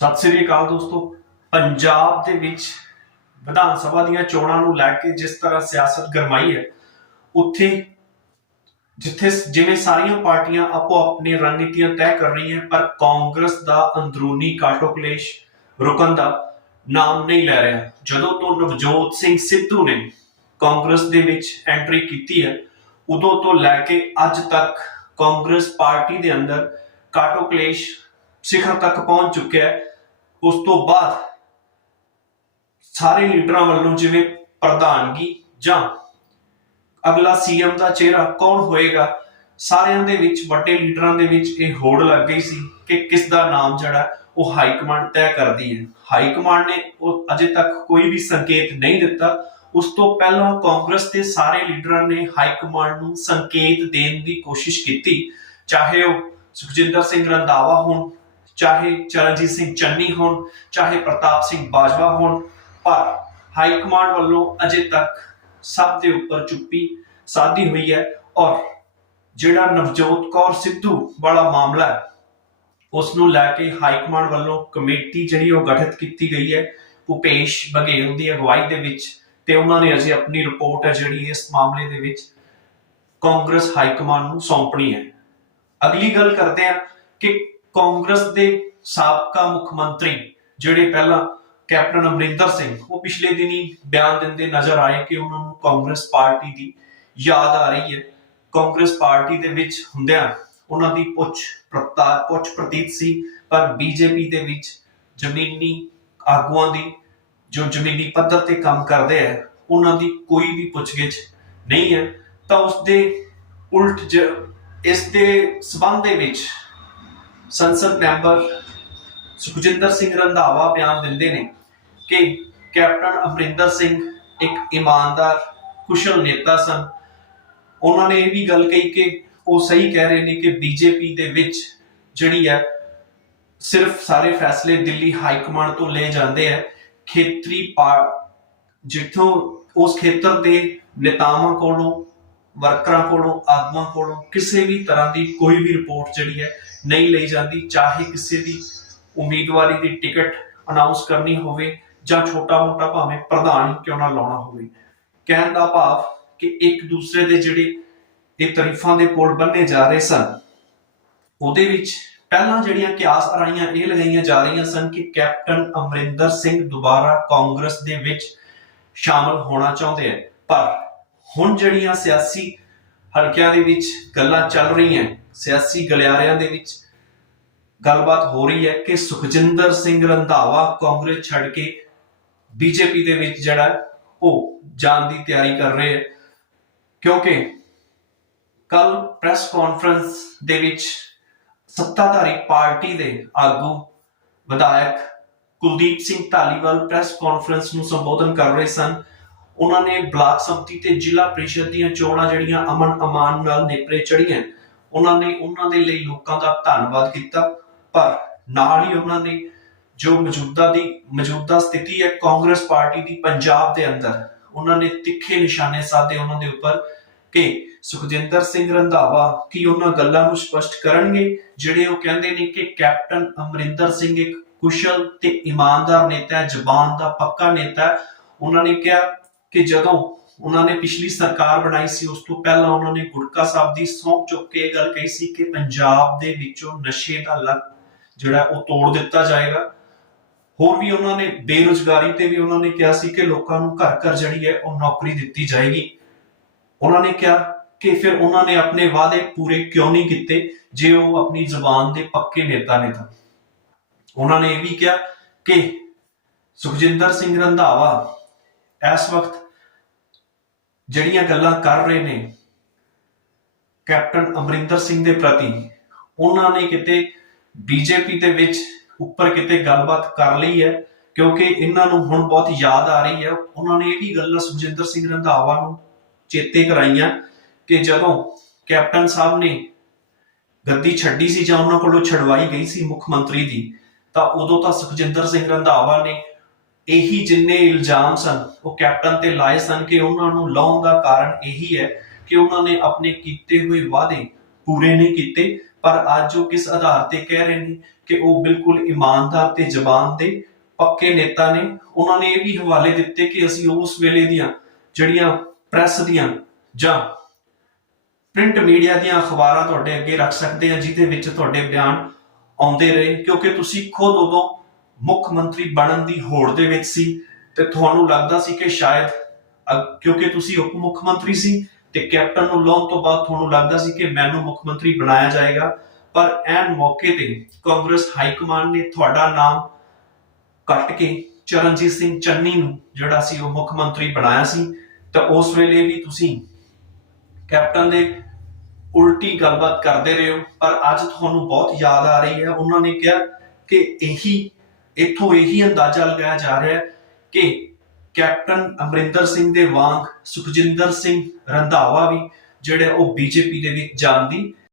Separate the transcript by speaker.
Speaker 1: ਸਤਿ ਸ੍ਰੀ ਅਕਾਲ ਦੋਸਤੋ। ਪੰਜਾਬ ਦੇ ਵਿੱਚ ਵਿਧਾਨ ਸਭਾ ਦੀਆਂ ਚੋਣਾਂ ਨੂੰ ਲੈ ਕੇ ਜਿਸ ਤਰ੍ਹਾਂ ਸਿਆਸਤ ਗਰਮਾਈ ਹੈ, ਉੱਥੇ ਜਿੱਥੇ ਜਿਵੇਂ ਸਾਰੀਆਂ ਪਾਰਟੀਆਂ ਆਪੋ ਆਪਣੀ ਰਣਨੀਤੀਆਂ ਤੈਅ ਕਰ ਰਹੀਆਂ, ਪਰ ਕਾਂਗਰਸ ਦਾ ਅੰਦਰੂਨੀ ਕਾਟੋ ਕਲੇਸ਼ ਰੁਕਣ ਦਾ ਨਾਮ ਨਹੀਂ ਲੈ ਰਿਹਾ। ਜਦੋਂ ਤੋਂ ਨਵਜੋਤ ਸਿੰਘ ਸਿੱਧੂ ਨੇ ਕਾਂਗਰਸ ਦੇ ਵਿੱਚ ਐਂਟਰੀ ਕੀਤੀ ਹੈ, ਉਦੋਂ ਤੋਂ ਲੈ ਕੇ ਅੱਜ ਤੱਕ ਕਾਂਗਰਸ ਪਾਰਟੀ ਦੇ ਅੰਦਰ ਕਾਟੋ ਕਲੇਸ਼ ਸਿਖਰ ਤੱਕ ਪਹੁੰਚ ਚੁੱਕਿਆ ਹੈ। ਉਸ ਤੋਂ ਬਾਅਦ ਸਾਰੇ ਲੀਡਰਾਂ ਵੱਲੋਂ ਜਿਵੇਂ ਪ੍ਰਧਾਨਗੀ ਜਾਂ ਅਗਲਾ ਸੀਐਮ ਦਾ ਚਿਹਰਾ ਕੌਣ ਹੋਏਗਾ, ਸਾਰਿਆਂ ਦੇ ਵਿੱਚ, ਵੱਡੇ ਲੀਡਰਾਂ ਦੇ ਵਿੱਚ ਇਹ ਹੋੜ ਲੱਗ ਗਈ ਸੀ ਕਿ ਕਿਸ ਦਾ ਨਾਮ ਜਿਹੜਾ ਉਹ ਹਾਈ ਕਮਾਂਡ ਤੈਅ ਕਰਦੀ ਹੈ। ਹਾਈ ਕਮਾਂਡ ਨੇ ਉਹ ਅਜੇ ਤੱਕ ਕੋਈ ਵੀ ਸੰਕੇਤ ਨਹੀਂ ਦਿੱਤਾ। ਉਸ ਤੋਂ ਪਹਿਲਾਂ ਕਾਂਗਰਸ ਦੇ ਸਾਰੇ ਲੀਡਰਾਂ ਨੇ ਹਾਈ ਕਮਾਂਡ ਨੂੰ ਸੰਕੇਤ ਦੇਣ ਦੀ ਕੋਸ਼ਿਸ਼ ਕੀਤੀ। ਚਾਹੇ ਉਹ ਸੁਖਜਿੰਦਰ ਸਿੰਘ ਰੰਧਾਵਾ ਹੋਣ ਚਾਹੇ ਚਰਨਜੀਤ ਸਿੰਘ ਚੰਨੀ ਹੋਣ, ਚਾਹੇ ਪ੍ਰਤਾਪ ਸਿੰਘ ਬਾਜਵਾ ਹੋਣ, ਪਰ ਹਾਈ ਕਮਾਂਡ ਵੱਲੋਂ ਅਜੇ ਤੱਕ ਸਭ ਦੇ ਉੱਪਰ ਚੁੱਪੀ ਸਾਧੀ ਹੋਈ ਹੈ ਔਰ ਜਿਹੜਾ ਨਵਜੋਤ ਕੌਰ ਸਿੱਧੂ ਵਾਲਾ ਮਾਮਲਾ ਹੈ ਉਸ ਨੂੰ ਲੈ ਕੇ ਹਾਈ ਕਮਾਂਡ ਵੱਲੋਂ ਕਮੇਟੀ ਜਿਹੜੀ ਉਹ ਗਠਿਤ ਕੀਤੀ ਗਈ ਹੈ, ਭੁਪੇਸ਼ ਬਘੇਲ ਦੀ ਅਗਵਾਈ ਦੇ ਵਿੱਚ ਤੇ ਉਹਨਾਂ ਨੇ ਅਜੇ ਆਪਣੀ ਰਿਪੋਰਟ ਹੈ ਜਿਹੜੀ ਇਸ ਮਾਮਲੇ ਦੇ ਵਿੱਚ ਕਾਂਗਰਸ ਹਾਈ ਕਮਾਂਡ ਨੂੰ ਸੌਂਪਣੀ ਹੈ। ਅਗਲੀ ਗੱਲ ਕਰਦੇ ਹਾਂ ਕਿ ਕਾਂਗਰਸ ਦੇ ਸਾਬਕਾ ਮੁੱਖ ਮੰਤਰੀ ਜਿਹੜੇ ਪਹਿਲਾਂ ਕੈਪਟਨ ਅਮਰਿੰਦਰ ਸਿੰਘ, ਉਹ ਪਿਛਲੇ ਦਿਨੀ ਬਿਆਨ ਦਿੰਦੇ ਨਜ਼ਰ ਆਏ ਕਿ ਉਹਨਾਂ ਨੂੰ ਕਾਂਗਰਸ ਪਾਰਟੀ ਦੀ ਯਾਦ ਆ ਰਹੀ ਹੈ। ਕਾਂਗਰਸ ਪਾਰਟੀ ਦੇ ਵਿੱਚ ਹੁੰਦਿਆਂ ਉਹਨਾਂ ਦੀ ਪੁੱਛ ਪ੍ਰਤਾ, ਪੁੱਛ ਪ੍ਰਤੀਤ ਸੀ, ਪਰ ਬੀਜੇਪੀ ਦੇ ਵਿੱਚ ਜ਼ਮੀਨੀ ਆਗੂਆਂ ਦੀ, ਜੋ ਜ਼ਮੀਨੀ ਪੱਧਰ ਤੇ ਕੰਮ ਕਰਦੇ ਆ, ਉਹਨਾਂ ਦੀ ਕੋਈ ਵੀ ਪੁੱਛਗਿੱਛ ਨਹੀਂ ਹੈ। ਤਾਂ ਉਸ ਦੇ ਉਲਟ ਜ- ਇਸ ਦੇ ਸਬੰਧ ਦੇ ਵਿੱਚ ਸੰਸਦ ਮੈਂਬਰ ਸੁਖਜਿੰਦਰ ਸਿੰਘ ਰੰਧਾਵਾ ਬਿਆਨ ਦਿੰਦੇ ਨੇ ਕਿ ਕੈਪਟਨ ਅਮਰਿੰਦਰ ਸਿੰਘ ਇੱਕ ਇਮਾਨਦਾਰ, ਕੁਸ਼ਲ ਨੇਤਾ ਸਨ। ਉਹਨਾਂ ਨੇ ਇਹ ਵੀ ਗੱਲ ਕਹੀ ਕਿ ਉਹ ਸਹੀ ਕਹਿ ਰਹੇ ਨੇ ਕਿ ਬੀਜੇਪੀ ਦੇ ਵਿੱਚ ਜਿਹੜੀ ਹੈ, ਸਿਰਫ ਸਾਰੇ ਫੈਸਲੇ ਦਿੱਲੀ ਹਾਈ ਕਮਾਂਡ ਤੋਂ ਲਏ ਜਾਂਦੇ ਆ। ਖੇਤਰੀ ਪਾ- ਜਿੱਥੋਂ ਉਸ ਖੇਤਰ ਦੇ ਨੇਤਾਵਾਂ ਕੋਲੋਂ ਵਰਕਰਾਂ ਕੋਲੋਂ, ਆਗੂਆਂ ਕੋਲੋਂ ਕਿਸੇ ਵੀ ਤਰ੍ਹਾਂ ਦੀ ਕੋਈ ਵੀ ਰਿਪੋਰਟ ਜਿਹੜੀ ਹੈ ਨਹੀਂ ਲਈ ਜਾਂਦੀ, ਚਾਹੇ ਕਿਸੇ ਦੀ ਉਮੀਦਵਾਰੀ ਦੀ ਟਿਕਟ ਅਨਾਉਂਸ ਕਰਨੀ ਹੋਵੇ ਜਾਂ ਛੋਟਾ-ਮੋਟਾ ਭਾਵੇਂ ਪ੍ਰਧਾਨ ਕਿਉਂ ਨਾ ਲਾਉਣਾ ਹੋਵੇ। ਕਹਿਣ ਦਾ ਭਾਵ ਕਿ ਇੱਕ ਦੂਸਰੇ ਦੇ ਜਿਹੜੇ ਇਹ ਤਾਰੀਫਾਂ ਦੇ ਪੁਲ ਬੰਨੇ ਜਾ ਰਹੇ ਸਨ, ਉਹਦੇ ਵਿੱਚ ਪਹਿਲਾਂ ਜਿਹੜੀਆਂ ਕਿਆਸ ਅਰਾਈਆਂ ਇਹ ਲਗਾਈਆਂ ਜਾ ਰਹੀਆਂ ਸਨ ਕਿ ਕੈਪਟਨ ਅਮਰਿੰਦਰ ਸਿੰਘ ਦੁਬਾਰਾ ਕਾਂਗਰਸ ਦੇ ਵਿੱਚ ਸ਼ਾਮਲ ਹੋਣਾ ਚਾਹੁੰਦੇ ਹੈ ਪਰ ਹੁਣ ਜਿਹੜੀਆਂ ਸਿਆਸੀ ਹਲਕਿਆਂ ਦੇ ਵਿੱਚ ਗੱਲਾਂ ਚੱਲ ਰਹੀਆਂ, ਸਿਆਸੀ ਗਲਿਆਰਿਆਂ ਦੇ ਵਿੱਚ ਗੱਲਬਾਤ ਹੋ ਰਹੀ ਹੈ ਕਿ ਸੁਖਜਿੰਦਰ ਸਿੰਘ ਰੰਧਾਵਾ ਕਾਂਗਰਸ ਛੱਡ ਕੇ ਬੀਜੇਪੀ ਦੇ ਵਿੱਚ ਜਿਹੜਾ ਉਹ ਜਾਣ ਦੀ ਤਿਆਰੀ ਕਰ ਰਹੇ ਹੈ। ਕਿਉਂਕਿ ਕੱਲ ਪ੍ਰੈਸ ਕਾਨਫਰੰਸ ਦੇ ਵਿੱਚ ਸੱਤਾਧਾਰੀ ਪਾਰਟੀ ਦੇ ਆਗੂ ਵਿਧਾਇਕ ਕੁਲਦੀਪ ਸਿੰਘ ਧਾਲੀਵਾਲ ਪ੍ਰੈਸ ਕਾਨਫਰੰਸ ਨੂੰ ਸੰਬੋਧਨ ਕਰ ਰਹੇ ਸਨ। ਉਹਨਾਂ ਨੇ ਬਲਾਕ ਸੰਮਤੀ ਤੇ ਜ਼ਿਲ੍ਹਾ ਪ੍ਰੀਸ਼ਦ ਦੀਆਂ ਚੋਣਾਂ ਜਿਹੜੀਆਂ ਅਮਨ ਅਮਾਨ ਨਾਲ ਨੇਪਰੇ ਚੜੀਆਂ ਉਹਨਾਂ ਨੇ ਉਹਨਾਂ ਦੇ ਲਈ ਲੋਕਾਂ ਦਾ ਧੰਨਵਾਦ ਕੀਤਾ। ਪਰ ਨਾਲ ਹੀ ਉਹਨਾਂ ਨੇ ਜੋ ਮੌਜੂਦਾ ਦੀ ਮੌਜੂਦਾ ਸਥਿਤੀ ਹੈ, ਕਾਂਗਰਸ ਪਾਰਟੀ ਦੀ ਪੰਜਾਬ ਦੇ ਅੰਦਰ, ਉਹਨਾਂ ਨੇ ਤਿੱਖੇ ਨਿਸ਼ਾਨੇ ਸਾਧੇ ਉਹਨਾਂ ਦੇ ਉੱਪਰ ਕਿ ਸੁਖਜਿੰਦਰ ਸਿੰਘ ਰੰਧਾਵਾ ਕੀ ਉਹਨਾਂ ਗੱਲਾਂ ਨੂੰ ਸਪਸ਼ਟ ਕਰਨਗੇ, ਜਿਹੜੇ ਉਹ ਕਹਿੰਦੇ ਨੇ ਕਿ ਕੈਪਟਨ ਅਮਰਿੰਦਰ ਸਿੰਘ ਇੱਕ ਕੁਸ਼ਲ ਤੇ ਇਮਾਨਦਾਰ ਨੇਤਾ ਹੈ, ਜ਼ਬਾਨ ਦਾ ਪੱਕਾ ਨੇਤਾ ਹੈ। ਉਹਨਾਂ ਨੇ ਕਿਹਾ ਕਿ ਜਦੋਂ ਉਹਨਾਂ ਨੇ ਪਿਛਲੀ ਸਰਕਾਰ ਬਣਾਈ ਸੀ, ਉਸ ਤੋਂ ਪਹਿਲਾਂ ਉਹਨਾਂ ਨੇ ਗੁਟਕਾ ਸਾਹਿਬ ਦੀ ਸੌਂਪ ਚੁੱਕ ਕੇ ਇਹ ਗੱਲ ਕਹੀ ਸੀ ਕਿ ਪੰਜਾਬ ਦੇ ਵਿੱਚੋਂ ਨਸ਼ੇ ਦਾ ਲੱਕ ਜਿਹੜਾ ਉਹ ਤੋੜ ਦਿੱਤਾ ਜਾਏਗਾ। ਹੋਰ ਵੀ ਉਹਨਾਂ ਨੇ ਬੇਰੁਜ਼ਗਾਰੀ ਤੇ ਵੀ ਉਹਨਾਂ ਨੇ ਕਿਹਾ ਸੀ ਕਿ ਲੋਕਾਂ ਨੂੰ ਘਰ ਘਰ ਜਿਹੜੀ ਹੈ ਉਹ ਨੌਕਰੀ ਦਿੱਤੀ ਜਾਏਗੀ। ਉਹਨਾਂ ਨੇ ਕਿਹਾ ਕਿ ਫਿਰ ਉਹਨਾਂ ਨੇ ਆਪਣੇ ਵਾਅਦੇ ਪੂਰੇ ਕਿਉਂ ਨਹੀਂ ਕੀਤੇ? ਜੇ ਉਹ ਆਪਣੀ ਜ਼ੁਬਾਨ ਦੇ ਪੱਕੇ ਨੇਤਾ ਨੇ ਤਾਂ। ਉਹਨਾਂ ਨੇ ਇਹ ਵੀ ਕਿਹਾ ਕਿ ਸੁਖਜਿੰਦਰ ਸਿੰਘ ਰੰਧਾਵਾ, ਇਸ ਵਕਤ ਜਿਹੜੀਆਂ ਗੱਲਾਂ ਕਰ ਰਹੇ ਨੇ ਕੈਪਟਨ ਅਮਰਿੰਦਰ ਸਿੰਘ ਦੇ ਪ੍ਰਤੀ, ਉਹਨਾਂ ਨੇ ਕਿਤੇ ਬੀਜੇਪੀ ਦੇ ਵਿੱਚ ਉੱਪਰ ਕਿਤੇ ਗੱਲਬਾਤ ਕਰ ਲਈ ਹੈ, ਕਿਉਂਕਿ ਇਹਨਾਂ ਨੂੰ ਹੁਣ ਬਹੁਤ ਯਾਦ ਆ ਰਹੀ ਹੈ। ਉਹਨਾਂ ਨੇ ਇਹ ਵੀ ਗੱਲਾਂ ਸੁਖਜਿੰਦਰ ਸਿੰਘ ਰੰਧਾਵਾ ਨੂੰ ਚੇਤੇ ਕਰਾਈਆਂ ਕਿ ਜਦੋਂ ਕੈਪਟਨ ਸਾਹਿਬ ਨੇ ਗੱਦੀ ਛੱਡੀ ਸੀ ਜਾਂ ਉਹਨਾਂ ਕੋਲੋਂ ਛਡਵਾਈ ਗਈ ਸੀ ਮੁੱਖ ਮੰਤਰੀ ਦੀ, ਤਾਂ ਉਦੋਂ ਤਾਂ ਸੁਖਜਿੰਦਰ ਸਿੰਘ ਰੰਧਾਵਾ ਨੇ ਇਹੀ ਜਿੰਨੇ ਇਲਜ਼ਾਮ ਸਨ, ਉਹ ਕੈਪਟਨ ਤੇ ਲਾਏ ਸਨ ਕਿ ਉਹਨਾਂ ਨੂੰ ਲਾਉਣ ਦਾ ਕਾਰਨ ਇਹੀ ਹੈ ਕਿ ਉਹਨਾਂ ਨੇ ਆਪਣੇ ਕੀਤੇ ਹੋਏ ਵਾਅਦੇ ਪੂਰੇ ਨਹੀਂ ਕੀਤੇ, ਪਰ ਅੱਜ ਉਹ ਕਿਸ ਆਧਾਰ ਤੇ ਕਹਿ ਰਹੇ ਨੇ ਕਿ ਉਹ ਬਿਲਕੁਲ ਇਮਾਨਦਾਰ ਤੇ ਜ਼ਬਾਨ ਦੇ ਪੱਕੇ ਨੇਤਾ ਨੇ। ਉਹਨਾਂ ਨੇ ਇਹ ਵੀ ਹਵਾਲੇ ਦਿੱਤੇ ਕਿ ਅਸੀਂ ਉਸ ਵੇਲੇ ਦੀਆਂ ਜਿਹੜੀਆਂ ਪ੍ਰੈਸ ਦੀਆਂ ਜਾਂ ਪ੍ਰਿੰਟ ਮੀਡੀਆ ਦੀਆਂ ਅਖਬਾਰਾਂ ਤੁਹਾਡੇ ਅੱਗੇ ਰੱਖ ਸਕਦੇ ਹਾਂ, ਜਿਹਦੇ ਵਿੱਚ ਤੁਹਾਡੇ ਬਿਆਨ ਆਉਂਦੇ ਰਹੇ, ਕਿਉਂਕਿ ਤੁਸੀਂ ਖੁਦ ਉਦੋਂ ਮੁੱਖ ਮੰਤਰੀ ਬਣਨ ਦੀ ਹੋੜ ਦੇ ਵਿੱਚ ਸੀ ਤੇ ਤੁਹਾਨੂੰ ਲੱਗਦਾ ਸੀ ਕਿ ਸ਼ਾਇਦ ਕਿਉਂਕਿ ਤੁਸੀਂ ਉਪ ਮੁੱਖ ਮੰਤਰੀ ਸੀ ਤੇ ਕੈਪਟਨ ਨੂੰ ਲਾਉਣ ਤੋਂ ਬਾਅਦ ਤੁਹਾਨੂੰ ਲੱਗਦਾ ਸੀ ਕਿ ਮੈਨੂੰ ਮੁੱਖ ਮੰਤਰੀ ਬਣਾਇਆ ਜਾਏਗਾ। ਪਰ ਐਨ ਮੌਕੇ ਤੇ ਕਾਂਗਰਸ ਹਾਈ ਕਮਾਂਡ ਨੇ ਤੁਹਾਡਾ ਨਾਮ ਕੱਟ ਕੇ ਚਰਨਜੀਤ ਸਿੰਘ ਚੰਨੀ ਨੂੰ, ਜਿਹੜਾ ਸੀ ਉਹ ਮੁੱਖ ਮੰਤਰੀ ਬਣਾਇਆ ਸੀ, ਤਾਂ ਉਸ ਵੇਲੇ ਵੀ ਤੁਸੀਂ ਕੈਪਟਨ ਦੇ ਉਲਟੀ ਗੱਲਬਾਤ ਕਰਦੇ ਰਹੇ ਹੋ। ਪਰ ਅੱਜ ਤੁਹਾਨੂੰ ਬਹੁਤ ਯਾਦ ਆ ਰਹੀ ਹੈ, ਉਹਨਾਂ ਨੇ ਕਿਹਾ ਕਿ ਇਹੀ ਇੱਥੋਂ ਇਹੀ ਅੰਦਾਜ਼ਾ ਲਗਾਇਆ ਜਾ ਰਿਹਾ ਹੈ ਕਿ ਕੈਪਟਨ ਅਮਰਿੰਦਰ ਸਿੰਘ ਦੇ ਵਾਂਗ ਸੁਖਜਿੰਦਰ ਸਿੰਘ ਰੰਧਾਵਾ ਵੀ ਜਿਹੜੇ ਉਹ ਬੀਜੇਪੀ ਦੇ ਵਿੱਚ ਜਾਣ ਦੀ